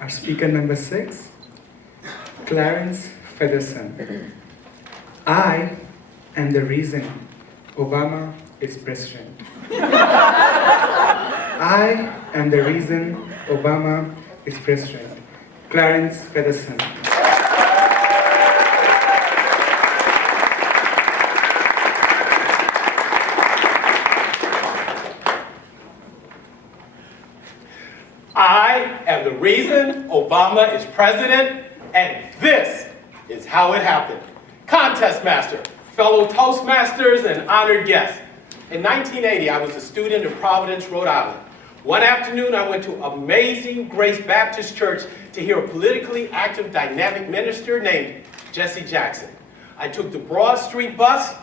Our speaker number 6, Clarence Featherson. I am the reason Obama is president. I am the reason Obama is president. Clarence Featherson. I am the reason Obama is president, and this is how it happened. Contest master, fellow Toastmasters, and honored guests. In 1980, I was a student in Providence, Rhode Island. One afternoon, I went to Amazing Grace Baptist Church to hear a politically active, dynamic minister named Jesse Jackson. I took the Broad Street bus,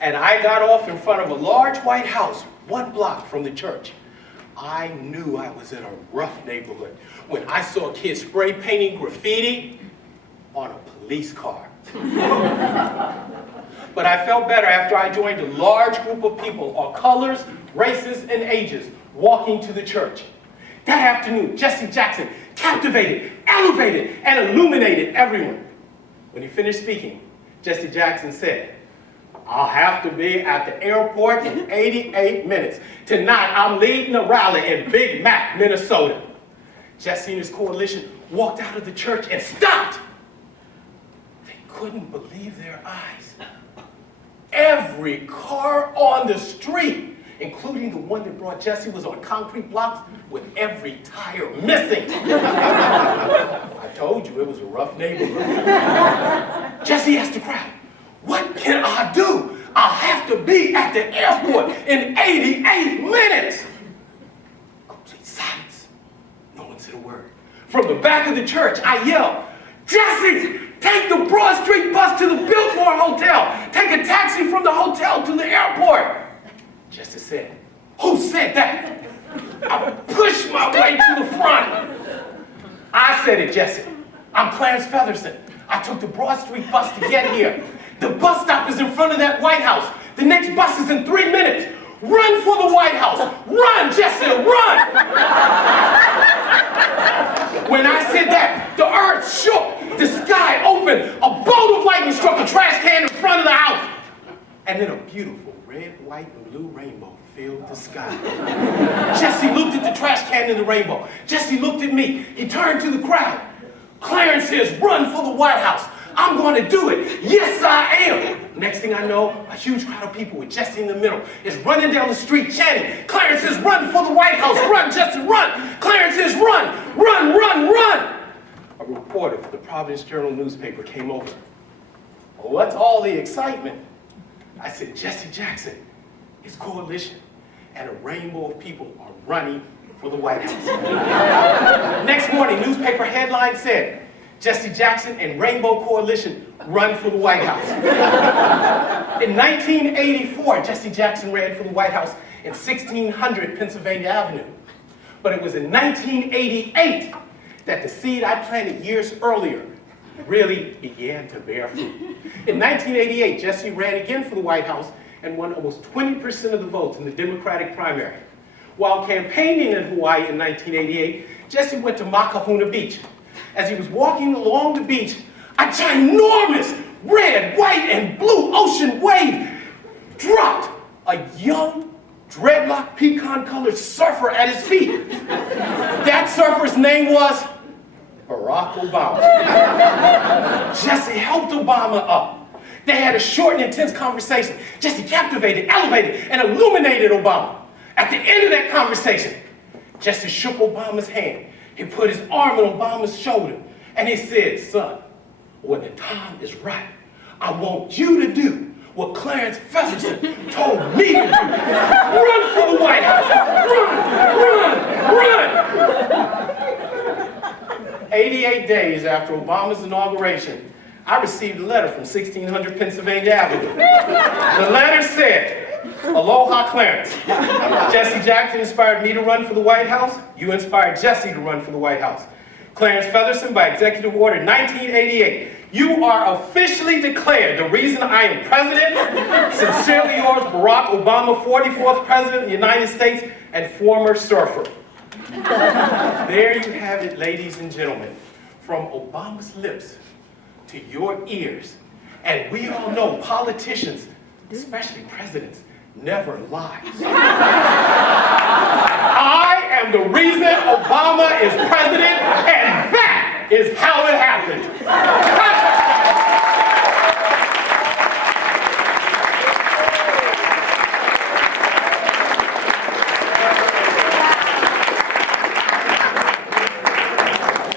and I got off in front of a large white house, 1 block from the church. I knew I was in a rough neighborhood when I saw a kid spray painting graffiti on a police car. But I felt better after I joined a large group of people, all colors, races, and ages, walking to the church. That afternoon, Jesse Jackson captivated, elevated, and illuminated everyone. When he finished speaking, Jesse Jackson said, "I'll have to be at the airport in 88 minutes. Tonight, I'm leading a rally in Big Mac, Minnesota." Jesse and his coalition walked out of the church and stopped. They couldn't believe their eyes. Every car on the street, including the one that brought Jesse, was on concrete blocks with every tire missing. I told you it was a rough neighborhood. Jesse asked the crowd, "What can I do? I'll have to be at the airport in 88 minutes. Complete silence. No one said a word. From the back of the church, I yelled, "Jesse, take the Broad Street bus to the Biltmore Hotel. Take a taxi from the hotel to the airport." Jesse said, "Who said that?" I pushed my way to the front. "I said it, Jesse. I'm Clarence Featherson. I took the Broad Street bus to get here. The bus stop is in front of that White House. The next bus is in 3 minutes. Run for the White House. Run, Jesse, run!" When I said that, the earth shook, the sky opened, a bolt of lightning struck a trash can in front of the house. And then a beautiful red, white, and blue rainbow filled the sky. Jesse looked at the trash can in the rainbow. Jesse looked at me. He turned to the crowd. "Clarence says run for the White House. I'm going to do it. Yes, I am." Next thing I know, a huge crowd of people with Jesse in the middle is running down the street chanting, "Clarence says run for the White House. Run, Jesse, run. Clarence says run, run, run, run." A reporter for the Providence Journal newspaper came over. "Well, what's all the excitement?" I said, "Jesse Jackson, his coalition, and a rainbow of people are running for the White House." Next morning, newspaper headline said, "Jesse Jackson and Rainbow Coalition run for the White House." In 1984, Jesse Jackson ran for the White House in 1600 Pennsylvania Avenue. But it was in 1988 that the seed I planted years earlier really began to bear fruit. In 1988, Jesse ran again for the White House and won almost 20% of the votes in the Democratic primary. While campaigning in Hawaii in 1988, Jesse went to Makahuna Beach. As he was walking along the beach, a ginormous red, white, and blue ocean wave dropped a young, dreadlock, pecan-colored surfer at his feet. That surfer's name was Barack Obama. Jesse helped Obama up. They had a short and intense conversation. Jesse captivated, elevated, and illuminated Obama. At the end of that conversation, Jesse shook Obama's hand. He put his arm on Obama's shoulder, and he said, "Son, when the time is right, I want you to do what Clarence Featherson told me to do. Run for the White House. Run, run, run." 88 days after Obama's inauguration, I received a letter from 1600 Pennsylvania Avenue. The letter said, "Aloha, Clarence. Jesse Jackson inspired me to run for the White House. You inspired Jesse to run for the White House. Clarence Featherson, by executive order 1988, you are officially declared the reason I am president. Sincerely yours, Barack Obama, 44th President of the United States and former surfer." There you have it, ladies and gentlemen. From Obama's lips to your ears. And we all know politicians, especially presidents, never lie. I am the reason Obama is president, and that is how it happened.